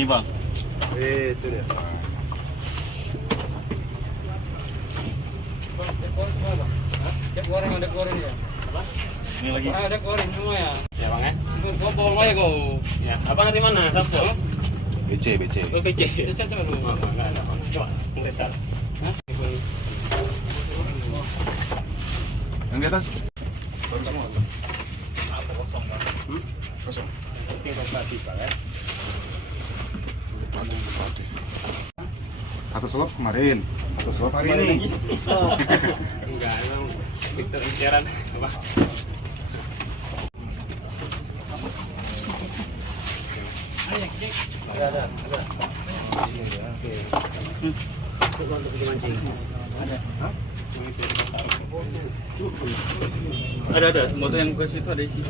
Ini bang. Itu dia. Ada goreng, ada goreng ya. Apa? Ini lagi. Ada goreng semua ya. Ya bang ya. Kau bohong aja kau. Ya. Abang dari mana? Sampul. BC. Oh, PC. Coba dulu. Oh, enggak ada bang. Coba. Ngeresal. Hah? Yang di atas. Baru semua. Apa kosong bang? Kosong. Penting kooperatif bang ya. Kooperatif. Satu slot kemarin. Satu slot hari ini. Enggak, emang Victor inceran apa? Ada. Oke. Untuk dimancing. Ada. Motor yang ke situ ada isi.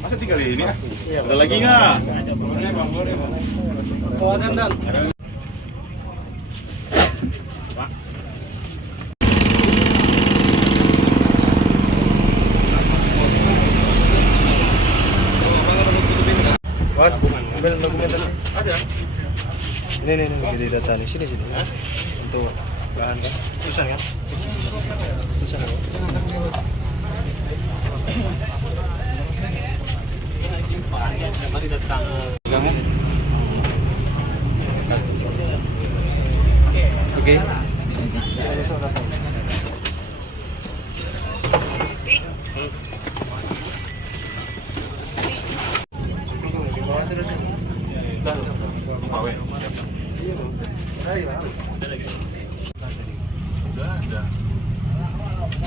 Masa 3 kali ini ah? Iya, ada lagi nggak? Boleh bang, boleh bang. Oh ada dan. What? Ambil dokumen tadi. Ada. Ini jadi data nih. Sini. Hah? Untuk bahan kan? Susah kan? Susah kan? Mari datang. Kamu? Oke. Ada.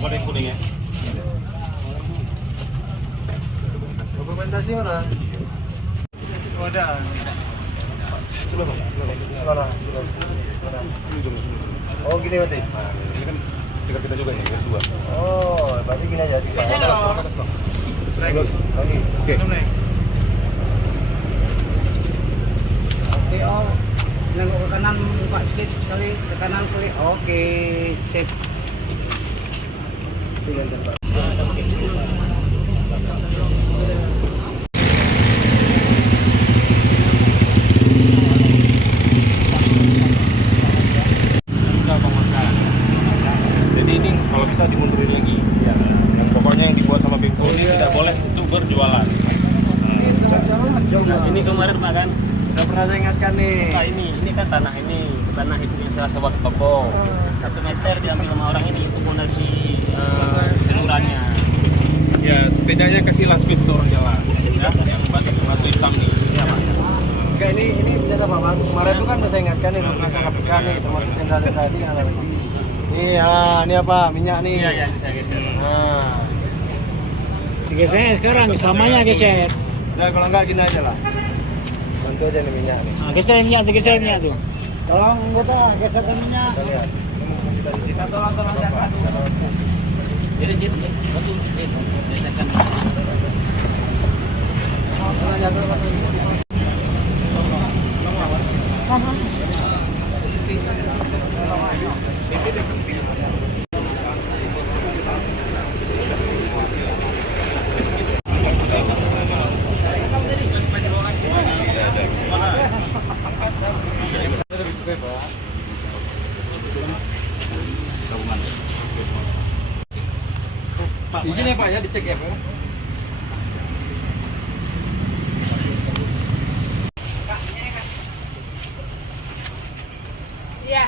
Ada yang kuning ya? Dokumentasi mana? Oh, ada. Sebelah. Oh gini berarti? Ini kan stiker kita juga nih, dua. Oh, berarti gini aja. Atas. Terus lagi. Oke. Oke om. Nengok ke kanan buka sedikit sekali, ke kanan sekali. Oke, sip. Pilihan tempat. Jadi ini kalau bisa dimundurin lagi. Ya. Yang pokoknya yang dibuat sama Bengko ini tidak boleh untuk berjualan. Nah, ini kemarin Pak kan Udah pernah saya ingatkan nih. Pak ini kan tanah itu yang saya sewa ke toko 1 meter diambil sama orang ini untuk fondasi salurannya. Ya setidaknya kasih lasbit ke orang jalan. Ya, yang batu hitam nih. Ya, Pak. Enggak ini biasa Pak Bang. Kemarin itu kan udah saya ingatkan nih, udah saya KPK nih, termasuk tenda tadi ada lagi. Nih ya, ini apa? Minyak nih. Iya, ini saya geser. Nah. Geser sekarang, samanya geser. Udah kalau enggak gini aja lah. Bantu aja nih minyak nih. Nah, geser minyak tuh. Tolong anggota geserkan minyak. Kita lihat. Kita tolong jangan. Jadi betul geserkan. Izin ya Pak ya, dicek ya Pak. Iya.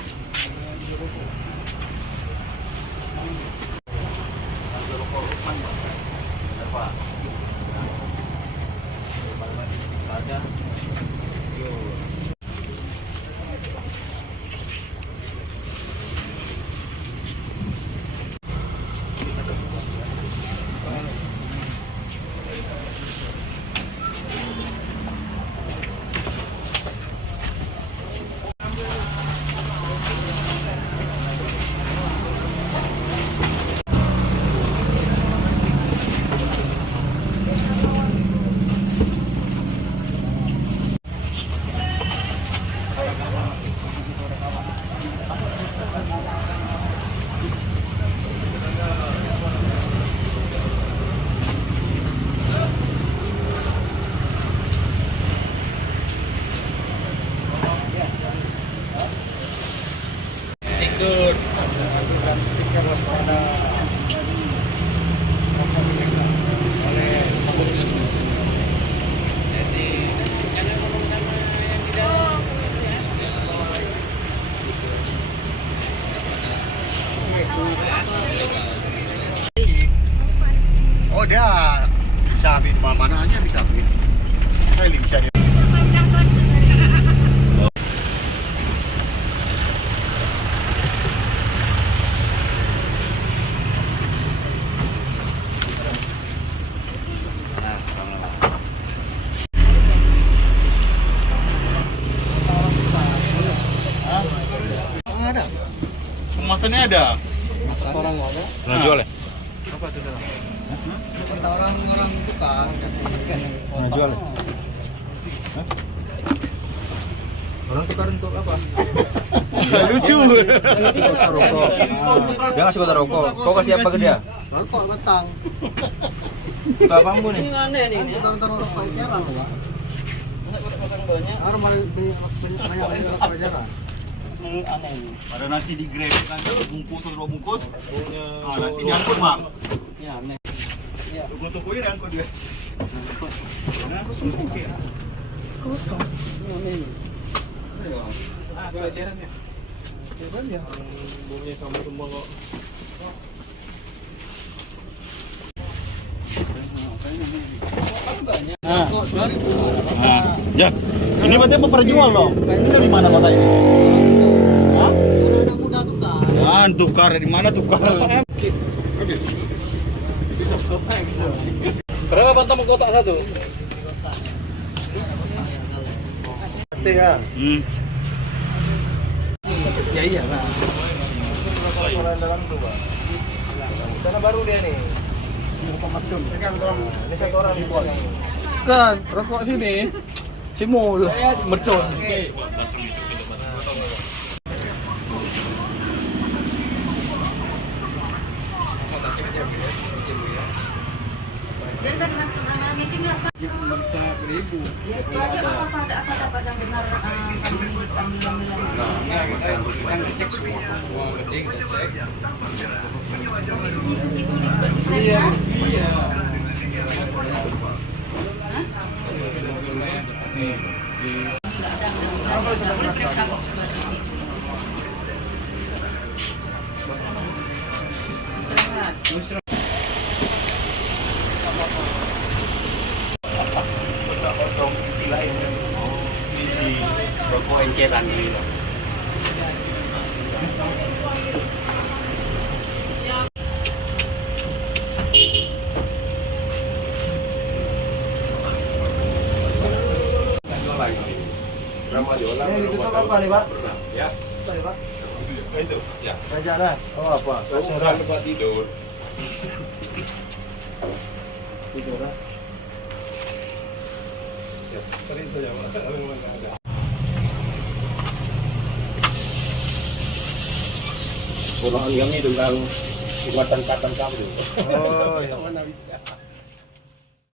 kemasannya ada. Orang nggak ada. Nah, jual ya? Kata orang tukar kasih. Nah, jual ya? Orang tukar untuk apa? Lucu. Rokok. Dia ngasih kota rokok. Kau kasih apa ke dia? Rokok batang. Buka apa nih? Ini aneh nih. Tukar rokok jarang loh. Orang banyak rokok jarang. Pada nanti di grab kan bungkus atau 2 bungkus. Nah, nanti diangkut bang. Ini aneh. Toko ini diangkut dia. Ya, ini berarti peperjual dong. Ini dari mana kota ini? Hah? Anak muda tukar. Ah, tukar dari mana tukar? Berapa bantang kotak satu? Pasti ya. Ya iya lah. Orang dalam tuh, Bang. Sana baru dia nih. Ini satu orang dibuat. Kan, rokok sini. Simul, mercon. Rokok encetan gitu. Ini ditutup apa nih, Pak? Ya. Apa nih, Pak? Itu. Ya. Raja dah. Oh, apa? Bukan tempat tidur. Tidur lah. Ya, sering saja. Pulang yang itu kan kekuatan kamu. Oh, iya.